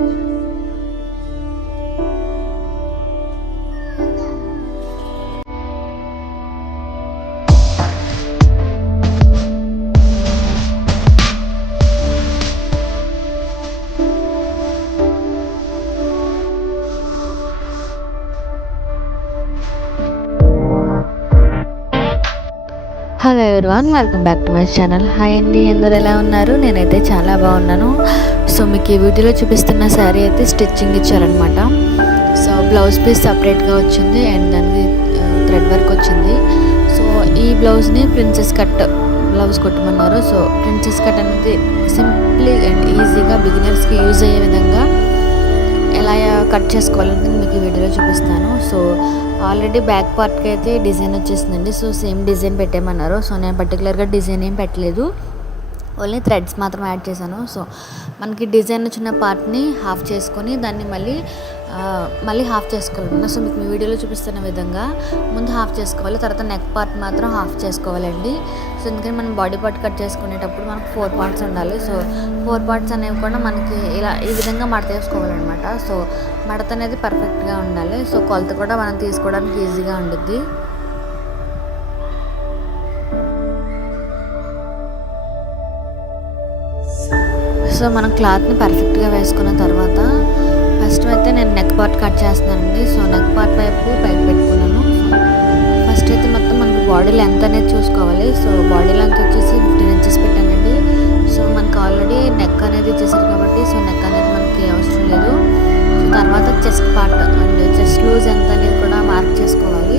Hello everyone, welcome back to my channel. Hi అండి, అందరు ఎలా ఉన్నారు? నేనైతే చాలా బాగున్నాను. సో మీకు ఈ వీడియోలో చూపిస్తున్న శారీ అయితే స్టిచ్చింగ్ ఇచ్చారనమాట. సో బ్లౌజ్ పీస్ సపరేట్గా వచ్చింది అండ్ దానికి థ్రెడ్ వర్క్ వచ్చింది. సో ఈ బ్లౌజ్ని ప్రిన్సెస్ కట్ బ్లౌజ్ కొట్టమన్నారు. సో ప్రిన్సెస్ కట్ అనేది సింప్లీ అండ్ ఈజీగా బిగినర్స్కి యూజ్ అయ్యే విధంగా ఎలా కట్ చేసుకోవాలని మీకు ఈ వీడియోలో చూపిస్తాను. సో ఆల్రెడీ బ్యాక్ పార్ట్కి అయితే డిజైన్ వచ్చేసిందండి. సో సేమ్ డిజైన్ పెట్టేమన్నారు. సో నేను పర్టికులర్గా డిజైన్ ఏం పెట్టలేదు, ఓన్లీ థ్రెడ్స్ మాత్రం యాడ్ చేశాను. సో మనకి డిజైన్ వచ్చిన పార్ట్ని హాఫ్ చేసుకొని దాన్ని మళ్ళీ హాఫ్ చేసుకోవాలన్నమాట. సో మీకు మీ వీడియోలో చూపిస్తున్న విధంగా ముందు హాఫ్ చేసుకోవాలి, తర్వాత నెక్ పార్ట్ మాత్రం హాఫ్ చేసుకోవాలండి. సో ఎందుకంటే మనం బాడీ పార్ట్ కట్ చేసుకునేటప్పుడు మనకు 4 పార్ట్స్ ఉండాలి. సో 4 పార్ట్స్ అనేవి కూడా మనకి ఈ విధంగా మడత వేసుకోవాలన్నమాట. సో మడత అనేది పర్ఫెక్ట్గా ఉండాలి. సో కొలత కూడా మనం తీసుకోవడానికి ఈజీగా ఉంటుంది. సో మనం క్లాత్ని పర్ఫెక్ట్గా వేసుకున్న తర్వాత ఫస్ట్ అయితే నేను నెక్ పార్ట్ కట్ చేస్తున్నానండి. సో నెక్ పార్ట్ వైపు పైకి పెట్టుకున్నాను. సో ఫస్ట్ అయితే మొత్తం మనకి బాడీ లెంత్ అనేది చూసుకోవాలి. సో బాడీ లెంత్ వచ్చేసి 15 ఇంచెస్ పెట్టానండి. సో మనకు ఆల్రెడీ నెక్ అనేది ఇచ్చేసారు కాబట్టి సో నెక్ అనేది మనకి అవసరం లేదు. సో తర్వాత chest part and chest loose ఎంత అనేది కూడా మార్క్ చేసుకోవాలి.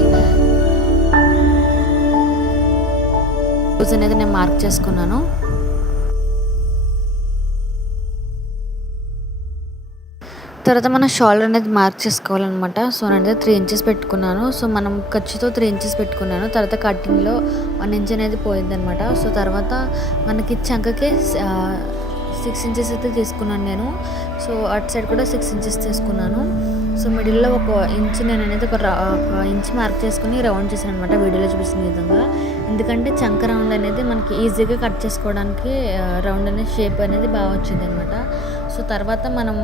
లూజ్ అనేది నేను మార్క్ చేసుకున్నాను. తర్వాత మనం షోల్డర్ అనేది మార్క్ చేసుకోవాలన్నమాట. సో నేను 3 ఇంచెస్ పెట్టుకున్నాను. సో మనం ఖర్చుతో 3 ఇంచెస్ పెట్టుకున్నాను. తర్వాత కటింగ్లో 1 ఇంచ్ అనేది పోయిందనమాట. సో తర్వాత మనకి చంకకి 6 ఇంచెస్ అయితే తీసుకున్నాను నేను. సో అటు సైడ్ కూడా 6 ఇంచెస్ తీసుకున్నాను. సో మిడిల్లో 1 ఇంచ్ నేను అనేది ఒక ఇంచ్ మార్క్ చేసుకుని రౌండ్ చేశాను అనమాట, వీడియోలో చూపిస్తున్న విధంగా. ఎందుకంటే చంక రౌండ్ అనేది మనకి ఈజీగా కట్ చేసుకోవడానికి రౌండ్ అనేది షేప్ అనేది బాగా వచ్చింది అనమాట. సో తర్వాత మనం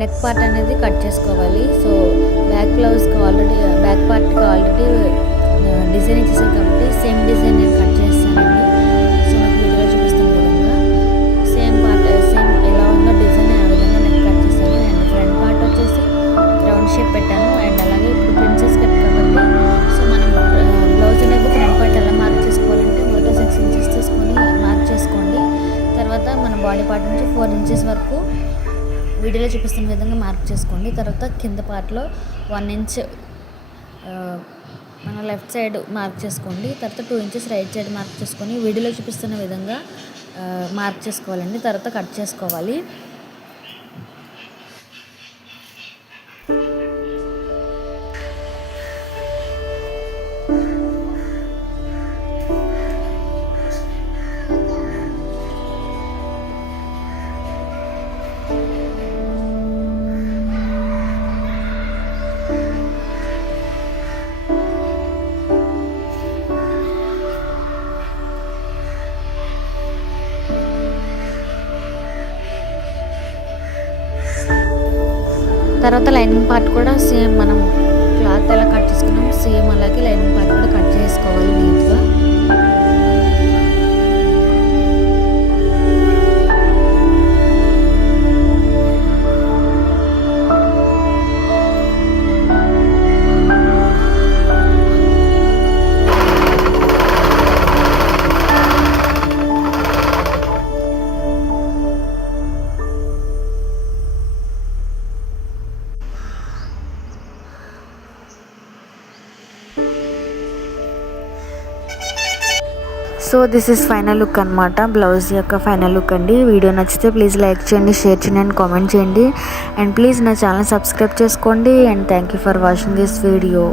నెక్ పార్ట్ అనేది కట్ చేసుకోవాలి. సో బ్యాక్ పార్ట్కి ఆల్రెడీ డిజైన్ ఇచ్చేసాను కాబట్టి సేమ్ డిజైన్ నేను కట్ చేస్తానండి. సో నాకు వీడియోలో చూపిస్తాను విధంగా సేమ్ ఎలా ఉందో డిజైన్ ఆ విధంగా నెక్ కట్ చేశాను. అండ్ ఫ్రంట్ పార్ట్ వచ్చేసి రౌండ్ షేప్ పెట్టాను. అండ్ అలాగే ఇప్పుడు ప్రిన్సెస్ కట్ కాబట్టి సో మనం బ్లౌజ్ అనేది ఫ్రంట్ పార్ట్ ఎలా మార్క్ చేసుకోవాలంటే మొదట 6 ఇంచెస్ తీసుకొని మార్క్ చేసుకోండి. తర్వాత మన బాడీ పార్ట్ నుంచి 4 ఇంచెస్ వరకు వీడియోలో చూపిస్తున్న విధంగా మార్క్ చేసుకోండి. తర్వాత కింద పార్ట్లో 1 ఇంచ్ మన లెఫ్ట్ సైడ్ మార్క్ చేసుకోండి. తర్వాత 2 ఇంచెస్ రైట్ సైడ్ మార్క్ చేసుకొని వీడియోలో చూపిస్తున్న విధంగా మార్క్ చేసుకోవాలండి. తర్వాత కట్ చేసుకోవాలి. తర్వాత లైనింగ్ పార్ట్ కూడా సేమ్ మనం క్లాత్ ఎలా కట్ చేసుకున్నాం సేమ్ అలాగే లైనింగ్ పార్ట్ కూడా కట్ చేసుకోవాలి నీట్గా. So this is final look అనమాట, బ్లౌజ్ యొక్క ఫైనల్ లుక్ అండి. వీడియో నచ్చితే ప్లీజ్ లైక్ చేయండి, షేర్ చేయండి అండ్ కామెంట్ చేయండి. అండ్ ప్లీజ్ నా ఛానల్ సబ్స్క్రైబ్ చేసుకోండి. And thank you for watching this video.